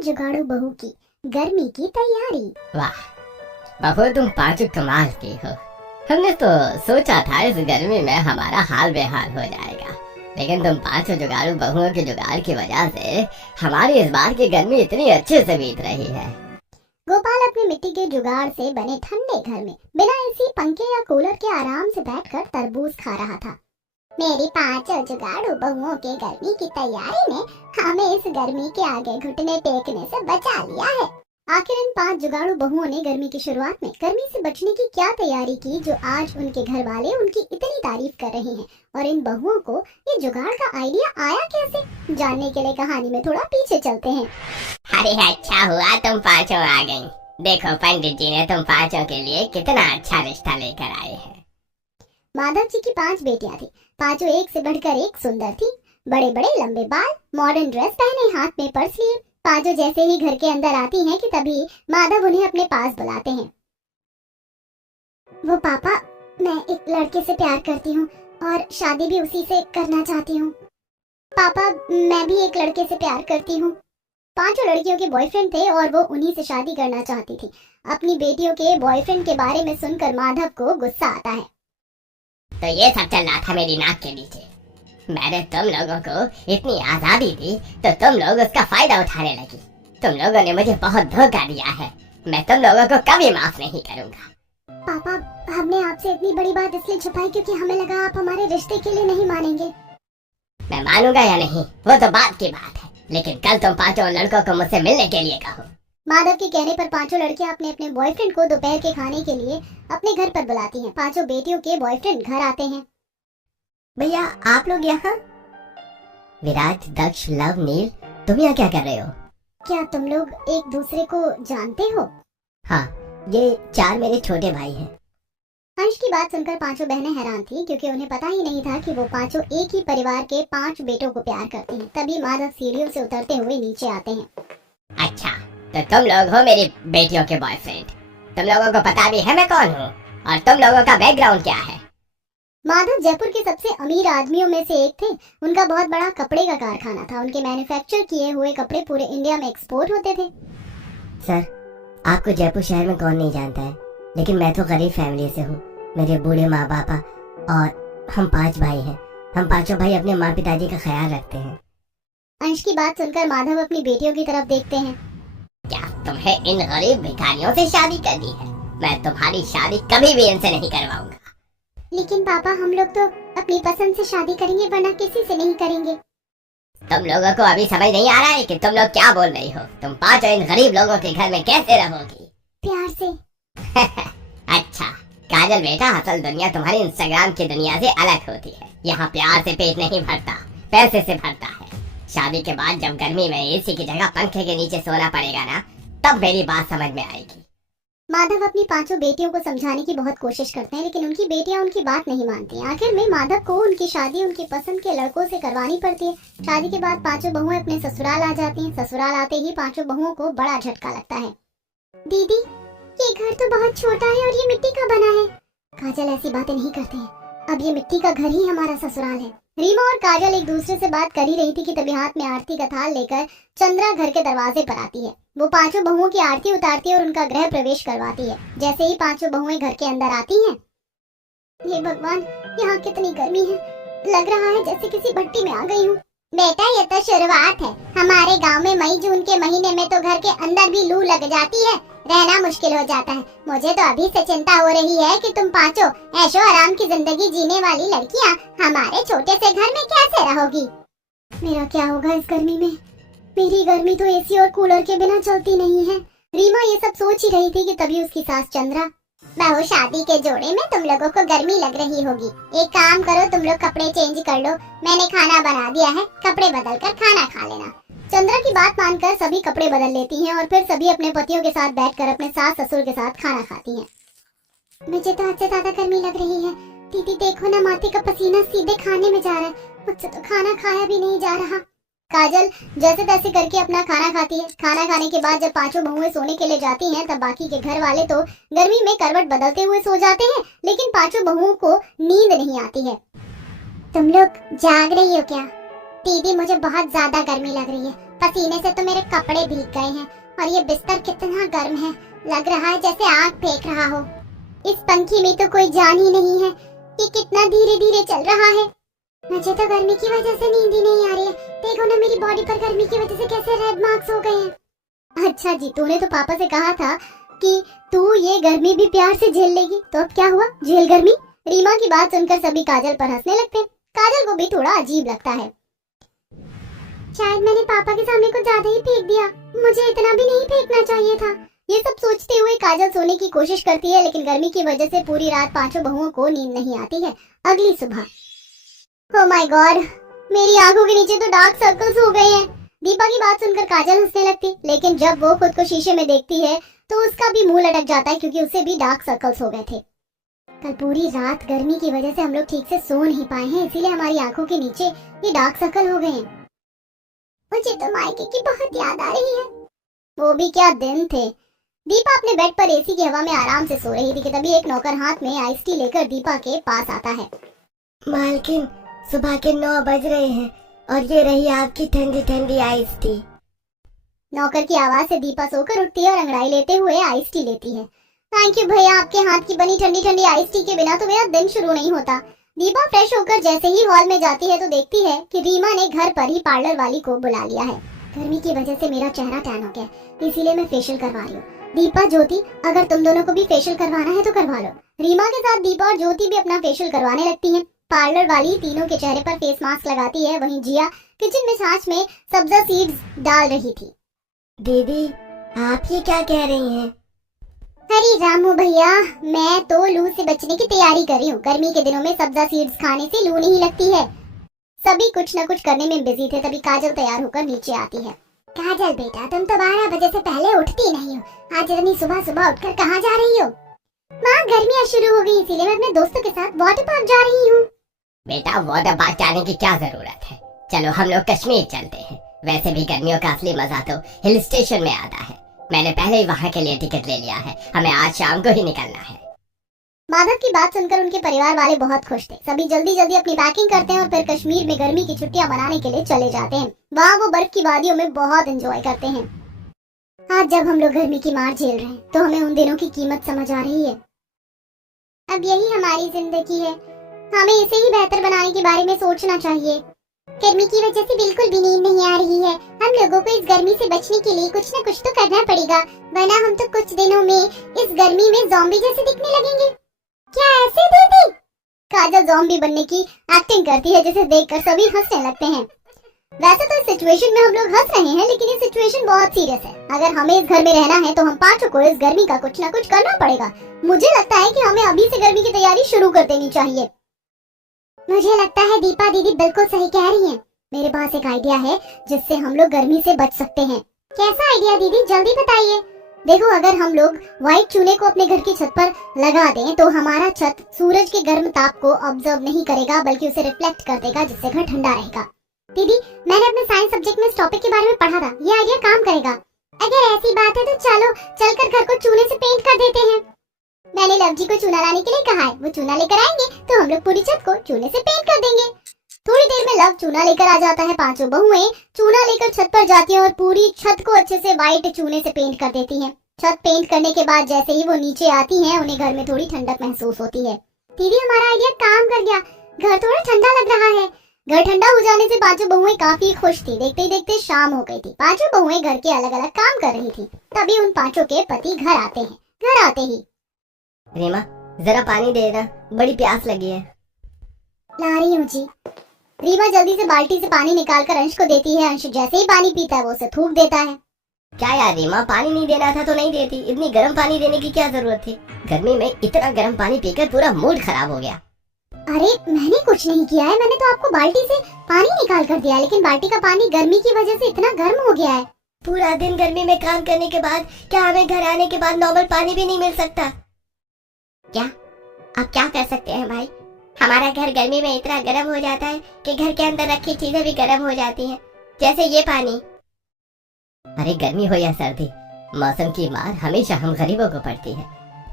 पांच जुगाड़ू बहू की गर्मी की तैयारी। वाह बहू, तुम पांचों कमाल की हो। हमने तो सोचा था इस गर्मी में हमारा हाल बेहाल हो जाएगा, लेकिन तुम पांचों जुगाड़ू बहुओं के जुगाड़ की वजह से हमारी इस बार की गर्मी इतनी अच्छे से बीत रही है। गोपाल अपने मिट्टी के जुगाड़ से बने ठंडे घर में बिना एसी, पंखे या कूलर के आराम से बैठकर तरबूज खा रहा था। मेरी पांचों जुगाड़ू बहुओं के गर्मी की तैयारी ने हमें इस गर्मी के आगे घुटने टेकने से बचा लिया है। आखिर इन पांच जुगाड़ू बहुओं ने गर्मी की शुरुआत में गर्मी से बचने की क्या तैयारी की, जो आज उनके घर वाले उनकी इतनी तारीफ कर रहे हैं। और इन बहुओं को ये जुगाड़ का आइडिया आया कैसे, जानने के लिए कहानी में थोड़ा पीछे चलते हैं। अरे अच्छा हुआ तुम पांचों आ गईं। देखो पंडित जी ने तुम पांचों के लिए कितना अच्छा रिश्ता लेकर आए हैं। माधव जी की पांच बेटियां थी। पांचों एक से बढ़कर एक सुंदर थी। बड़े बड़े लंबे बाल, मॉडर्न ड्रेस पहने, हाथ में पर्स लिए। पांचों जैसे ही घर के अंदर आती हैं कि तभी माधव उन्हें अपने पास बुलाते हैं। वो पापा, मैं एक लड़के से प्यार करती हूँ और शादी भी उसी से करना चाहती हूँ। पापा, मैं भी एक लड़के से प्यार करती हूँ। पांचों लड़कियों के बॉयफ्रेंड थे और वो उन्हीं से शादी करना चाहती थी। अपनी बेटियों के बॉयफ्रेंड के बारे में सुनकर माधव को गुस्सा आता है। तो ये सब चल रहा था मेरी नाक के नीचे। मैंने तुम लोगों को इतनी आजादी दी तो तुम लोग उसका फायदा उठाने लगी। तुम लोगों ने मुझे बहुत धोखा दिया है। मैं तुम लोगों को कभी माफ नहीं करूंगा। पापा, हमने आपसे इतनी बड़ी बात इसलिए छुपाई क्योंकि हमें लगा आप हमारे रिश्ते के लिए नहीं मानेंगे। मैं मानूंगा या नहीं वो तो बात की बात है, लेकिन कल तुम पांचों लड़कों को मुझसे मिलने के लिए कहो। माधव के कहने पर पांचों लड़कियां अपने अपने बॉयफ्रेंड को दोपहर के खाने के लिए अपने घर पर बुलाती हैं। पांचों बेटियों के बॉयफ्रेंड घर आते हैं। भैया आप लोग यहाँ? विराट, दक्ष, लव, नील, तुम यहाँ क्या कर रहे हो? क्या तुम लोग एक दूसरे को जानते हो? हाँ, ये चार मेरे छोटे भाई हैं। अंश की बात सुनकर पांचों बहनें हैरान थी, क्योंकि उन्हें पता ही नहीं था कि वो पांचों एक ही परिवार के पांच बेटों को प्यार करते हैं। तभी माधव सीढ़ियों से उतरते हुए नीचे आते हैं। अच्छा, तो तुम लोग हो मेरी बेटियों के बॉयफ्रेंड। तुम लोगों को पता भी है मैं कौन हूँ और तुम लोगों का बैकग्राउंड क्या है? माधव जयपुर के सबसे अमीर आदमियों में से एक थे। उनका बहुत बड़ा कपड़े का कारखाना था। उनके मैन्युफैक्चर किए हुए कपड़े पूरे इंडिया में एक्सपोर्ट होते थे। सर, आपको जयपुर शहर में कौन नहीं जानता है, लेकिन मैं तो गरीब फैमिली से हूँ। मेरे बूढ़े माँ बाप और हम पांच भाई हैं। हम पांचों भाई अपने माँ पिताजी का ख्याल रखते हैं। अंश की बात सुनकर माधव अपनी बेटियों की तरफ देखते हैं। क्या तुम्हें इन गरीब भिखारियों से शादी करनी है? मैं तुम्हारी शादी कभी भी इनसे नहीं करवाऊंगा। लेकिन पापा, हम लोग तो अपनी पसंद से शादी करेंगे, वरना किसी से नहीं करेंगे। तुम लोगों को अभी समझ नहीं आ रहा है कि तुम लोग क्या बोल रही हो? तुम पांचों इन गरीब लोगों के घर में कैसे रहोगी? प्यार से। अच्छा काजल बेटा, असल दुनिया तुम्हारी इंस्टाग्राम की दुनिया से अलग होती है। यहाँ प्यार से पेट नहीं भरता, पैसे से भरता है। शादी के बाद जब गर्मी में एसी की जगह पंखे के नीचे सोना पड़ेगा ना, तब मेरी बात समझ में आएगी। माधव अपनी पांचों बेटियों को समझाने की बहुत कोशिश करते हैं, लेकिन उनकी बेटियां उनकी बात नहीं मानती। आखिर में माधव को उनकी शादी उनकी पसंद के लड़कों से करवानी पड़ती है। शादी के बाद पांचों बहुएं अपने ससुराल आ जाती हैं। ससुराल आते ही पांचों बहुओं को बड़ा झटका लगता है। दीदी, ये घर तो बहुत छोटा है और ये मिट्टी का बना है। काजल, ऐसी बातें नहीं करते हैं। अब ये मिट्टी का घर ही हमारा ससुराल है। रीमा और काजल एक दूसरे से बात कर ही रही थी कि तभी हाथ में आरती का थाल लेकर चंद्रा घर के दरवाजे पर आती है। वो पांचों बहुओं की आरती उतारती है और उनका गृह प्रवेश करवाती है। जैसे ही पांचों बहुएं घर के अंदर आती हैं, ये भगवान, यहाँ कितनी गर्मी है। लग रहा है जैसे किसी भट्टी में आ गई हूँ। बेटा, ये तो शुरुआत है। हमारे गाँव में मई जून के महीने में तो घर के अंदर भी लू लग जाती है। रहना मुश्किल हो जाता है। मुझे तो अभी से चिंता हो रही है कि तुम पांचों ऐशो आराम की जिंदगी जीने वाली लड़कियां हमारे छोटे से घर में कैसे रहोगी। मेरा क्या होगा इस गर्मी में? मेरी गर्मी तो एसी और कूलर के बिना चलती नहीं है। रीमा ये सब सोच ही रही थी कि तभी उसकी सास चंद्रा, बहू, शादी के जोड़े में तुम लोगों को गर्मी लग रही होगी। एक काम करो, तुम लोग कपड़े चेंज कर लो। मैंने खाना बना दिया है, कपड़े बदल कर खाना खा लेना। चंद्रा की बात मानकर सभी कपड़े बदल लेती हैं और फिर सभी अपने पतियों के साथ बैठकर अपने सास ससुर के साथ खाना खाती हैं। मुझे तो हद से ज्यादा गर्मी लग रही है। दीदी देखो ना, माथे का पसीना सीधे खाने में जा रहा है। मुझसे तो खाना खाया भी नहीं जा रहा। काजल जैसे तैसे करके अपना खाना खाती है। खाना खाने के बाद जब पांचों बहुएं सोने के लिए जाती हैं, तब बाकी के घर वाले तो गर्मी में करवट बदलते हुए सो जाते हैं, लेकिन पांचों बहुओं को नींद नहीं आती है। तुम लोग जाग रही हो क्या? दीदी, मुझे बहुत ज्यादा गर्मी लग रही है। पसीने से तो मेरे कपड़े भीग गए हैं और ये बिस्तर कितना गर्म है, लग रहा है जैसे आग फेंक रहा हो। इस पंखे में तो कोई जान ही नहीं है, ये कितना धीरे धीरे चल रहा है। मुझे तो गर्मी की वजह से नींद ही नहीं आ रही है। देखो ना मेरी बॉडी पर गर्मी की वजह से कैसे रेड मार्क्स हो गए हैं। अच्छा जी, तूने तो पापा से कहा था कि तू ये गर्मी भी प्यार से झेल लेगी, तो अब क्या हुआ, झेल गर्मी? रीमा की बात सुनकर सभी काजल पर हंसने लगते हैं। काजल को भी थोड़ा अजीब लगता है। शायद मैंने पापा के सामने कुछ ज्यादा ही फेंक दिया, मुझे इतना भी नहीं फेंकना चाहिए था। ये सब सोचते हुए काजल सोने की कोशिश करती है, लेकिन गर्मी की वजह से पूरी रात पांचों बहुओं को नींद नहीं आती है। अगली सुबह, ओह माय गॉड, मेरी आंखों के नीचे तो डार्क सर्कल्स हो गए हैं। दीपा की बात सुनकर काजल हंसने लगती, लेकिन जब वो खुद को शीशे में देखती है तो उसका भी मुंह लटक जाता है, क्योंकि उसे भी डार्क सर्कल्स हो गए थे। कल पूरी रात गर्मी की वजह से हम लोग ठीक से सो नहीं पाए हैं, इसीलिए हमारी आंखों के नीचे ये डार्क सर्कल हो गए हैं। मुझे तो मायके की बहुत याद आ रही है। वो भी क्या दिन थे। दीपा अपने बेड पर एसी की हवा में आराम से सो रही थी कि तभी एक नौकर हाथ में आइस टी लेकर दीपा के पास आता है। मालकिन, सुबह के 9 बज रहे हैं और ये रही आपकी ठंडी ठंडी आइस टी। नौकर की आवाज से दीपा सोकर उठती है और अंगड़ाई लेते हुए आइस टी लेती है। थैंक यू भैया, आपके हाथ की बनी ठंडी ठंडी आइस टी के बिना तो मेरा दिन शुरू नहीं होता। दीपा फ्रेश होकर जैसे ही हॉल में जाती है तो देखती है कि रीमा ने घर पर ही पार्लर वाली को बुला लिया है। गर्मी की वजह से मेरा चेहरा टैन हो गया, इसीलिए मैं फेशियल करवा रही हूँ। दीपा, ज्योति, अगर तुम दोनों को भी फेशियल करवाना है तो करवा लो। रीमा के साथ दीपा और ज्योति भी अपना फेशियल करवाने लगती हैं। पार्लर वाली तीनों के चेहरे पर फेस मास्क लगाती है, वहीं जिया किचन में छाछ में सब्जा सीड्स डाल रही थी। दीदी, आप ये क्या कह रही हैं? अरे रामू भैया, मैं तो लू से बचने की तैयारी कर रही हूँ। गर्मी के दिनों में सब्जा सीड्स खाने से लू नहीं लगती है। सभी कुछ न कुछ करने में बिजी थे, तभी काजल तैयार होकर नीचे आती है। काजल बेटा, तुम तो 12 बजे से पहले उठती नहीं हो, आज इतनी सुबह सुबह उठकर कहाँ जा रही हो? माँ, गर्मियाँ शुरू हो गई, इसीलिए मैं अपने दोस्तों के साथ वाटर पार्क जा रही हूँ। बेटा, वाटर पार्क जाने की क्या जरूरत है, चलो हम लोग कश्मीर चलते हैं। वैसे भी गर्मियों का असली मजा तो हिल स्टेशन में आता है। मैंने पहले ही वहाँ के लिए टिकट ले लिया है, हमें आज शाम को ही निकलना है। माधव की बात सुनकर उनके परिवार वाले बहुत खुश थे। सभी जल्दी जल्दी अपनी पैकिंग करते हैं और फिर कश्मीर में गर्मी की छुट्टियां मनाने के लिए चले जाते हैं। वहाँ वो बर्फ की वादियों में बहुत एंजॉय करते हैं। आज जब हम लोग गर्मी की मार झेल रहे हैं तो हमें उन दिनों की कीमत समझ आ रही है। अब यही हमारी जिंदगी है, हमें इसे ही बेहतर बनाने के बारे में सोचना चाहिए। गर्मी की वजह से बिल्कुल भी नींद नहीं आ रही है। हम लोगों को इस गर्मी से बचने के लिए कुछ न कुछ तो करना पड़ेगा, वरना हम तो कुछ दिनों में इस गर्मी में ज़ॉम्बी जैसे दिखने लगेंगे। क्या ऐसे दीदी? काजल ज़ॉम्बी बनने की एक्टिंग करती है, जिसे देखकर सभी हंसने लगते हैं। वैसे तो इस सिचुएशन में हम लोग हंस रहे हैं, लेकिन ये सिचुएशन बहुत सीरियस है। अगर हमें इस घर में रहना है तो हम पांचों को इस गर्मी का कुछ न कुछ करना पड़ेगा। मुझे लगता है कि हमें अभी से गर्मी की तैयारी शुरू कर देनी चाहिए। मुझे लगता है दीपा दीदी बिल्कुल सही कह रही हैं। मेरे पास एक आइडिया है जिससे हम लोग गर्मी से बच सकते हैं। कैसा आइडिया दीदी, जल्दी बताइए। देखो, अगर हम लोग व्हाइट चूने को अपने घर की छत पर लगा दें तो हमारा छत सूरज के गर्म ताप को ऑब्जर्व नहीं करेगा, बल्कि उसे रिफ्लेक्ट कर देगा, जिससे घर ठंडा रहेगा। दीदी, मैंने अपने साइंस सब्जेक्ट में इस टॉपिक के बारे में पढ़ा था, ये आइडिया काम करेगा। अगर ऐसी बात है तो चलो चलकर घर को चूने से पेंट कर देते हैं। मैंने लव जी को चूना लाने के लिए कहा है, वो चूना लेकर आएंगे तो हम लोग पूरी छत को चूने से पेंट कर देंगे। थोड़ी देर में लव चूना लेकर आ जाता है। पांचों बहुएं चूना लेकर छत पर जाती हैं और पूरी छत को अच्छे से व्हाइट चूने से पेंट कर देती हैं। छत पेंट करने के बाद जैसे ही वो नीचे आती हैं, उन्हें घर में थोड़ी ठंडक महसूस होती है। दीदी, हमारा आइडिया काम कर गया, घर थोड़ा ठंडा लग रहा है। घर ठंडा हो जाने से पांचों बहुएं काफी खुश थी। देखते ही देखते शाम हो गई थी। पांचों बहुएं घर के अलग अलग काम कर रही थी। तभी उन पांचों के पति घर आते हैं। घर आते ही, रीमा, जरा पानी दे ना, बड़ी प्यास लगी है। ला रही हूँ जी। रीमा जल्दी से बाल्टी से पानी निकालकर अंश को देती है। अंश जैसे ही पानी पीता है वो उसे थूक देता है। क्या यार रीमा, पानी नहीं देना था तो नहीं देती, इतनी गर्म पानी देने की क्या जरूरत थी? गर्मी में इतना गर्म पानी पीकर पूरा मूड खराब हो गया। अरे मैंने कुछ नहीं किया है, मैंने तो आपको बाल्टी से पानी निकाल कर दिया, लेकिन बाल्टी का पानी गर्मी की वजह से इतना गर्म हो गया है। पूरा दिन गर्मी में काम करने के बाद क्या हमें घर आने के बाद नॉर्मल पानी भी नहीं मिल सकता? क्या अब क्या कर सकते हैं भाई, हमारा घर गर्मी में इतना गर्म हो जाता है कि घर के अंदर रखी चीजें भी गर्म हो जाती हैं, जैसे ये पानी। अरे गर्मी हो या सर्दी, मौसम की मार हमेशा हम गरीबों को पड़ती है।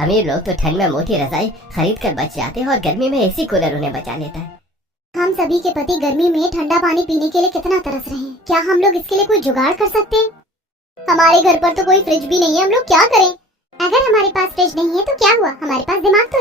अमीर लोग तो ठंड में मोटी रजाई खरीद कर बच जाते हैं और गर्मी में एसी कूलर उन्हें बचा लेता है। हम सभी के पति गर्मी में ठंडा पानी पीने के लिए कितना तरस रहे हैं। क्या हम लोग इसके लिए कोई जुगाड़ कर सकते हैं? हमारे घर पर तो कोई फ्रिज भी नहीं है, हम लोग क्या करें? अगर हमारे पास फ्रिज नहीं है तो क्या हुआ, हमारे पास दिमाग तो है।